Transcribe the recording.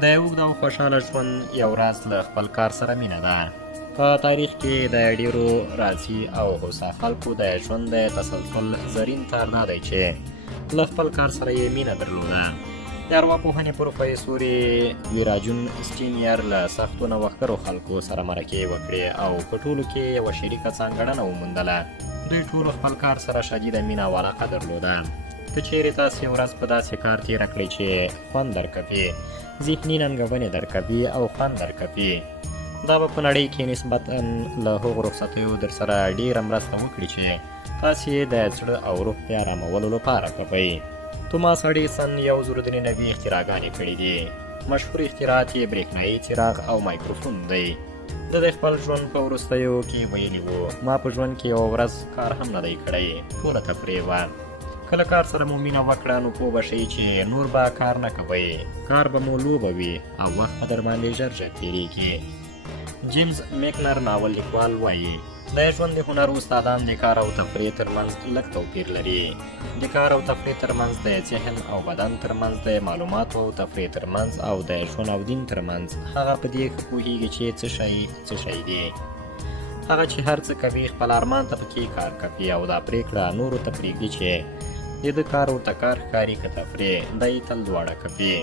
د یو اوږد او خوشحاله ژوند یو راز له خپل کار سره مینه ده. په تاریخ کې د ډیرو راځي او هوسا خلکو د ژوند د تسلسل زرین تار دا دی چې له خپل کار سره یې مینه درلوده. د ارواپوهنې پروفیسور ویراجون سټینیر له سختو نوښتګرو خلکو سره مرکې وکړې او په ټولو کې یوه شریکه ځانګړنه وموندله. دوی ټولو خپل کار سره شدیده مینه او علاقه درلوده. که چیرې تاسې ورځ په داسې کار تېره کړئ چې خوند درکوي، ذهني ننګونې درکوي او خوند درکوي، دا به په نړۍ کې نسبتاً له هغو رخصتیو درسره ډېره مرسته وکړي چې تاسې د زړه او روح د ارامولو لپاره کوئ. توماس اډیسن 1093 اختراعګانې کړي دي. مشهور اختراعات یې برېښنایي څراغ او مایکروفون دی. د خپل ژوند په وروستیو کې ویلي وو، ما په ژوند کې یوه ورځ کار هم نه دی کړی، ټوله تفریح وه. کله کار سره مو مینه وکړه نو پوه به شئ چې نور به کار نه کوئ، کار به مو لوبه وي او وخت به در باندې ژر ژر تېرېږي. جیمز میکنر ناول لیکوال وایي، د ژوند د هنر استادان د کار او تفریح ترمنځ لږ توپیر لري. د کار او تفریح ترمنځ د ذهن او بدن ترمنځ، د معلوماتو او تفریح ترمنځ او د ژوند او دین ترمنځ هغه په دې ښه پوهېږي چې څه شی دی. هغه چې هر څه کوي خپل ارمان ته پکې کار کوي او دا پرېکړه نورو ته پرېږدي چې د ده کار ورته کار ښکاري که تفریح، دی تل دواړه کوي.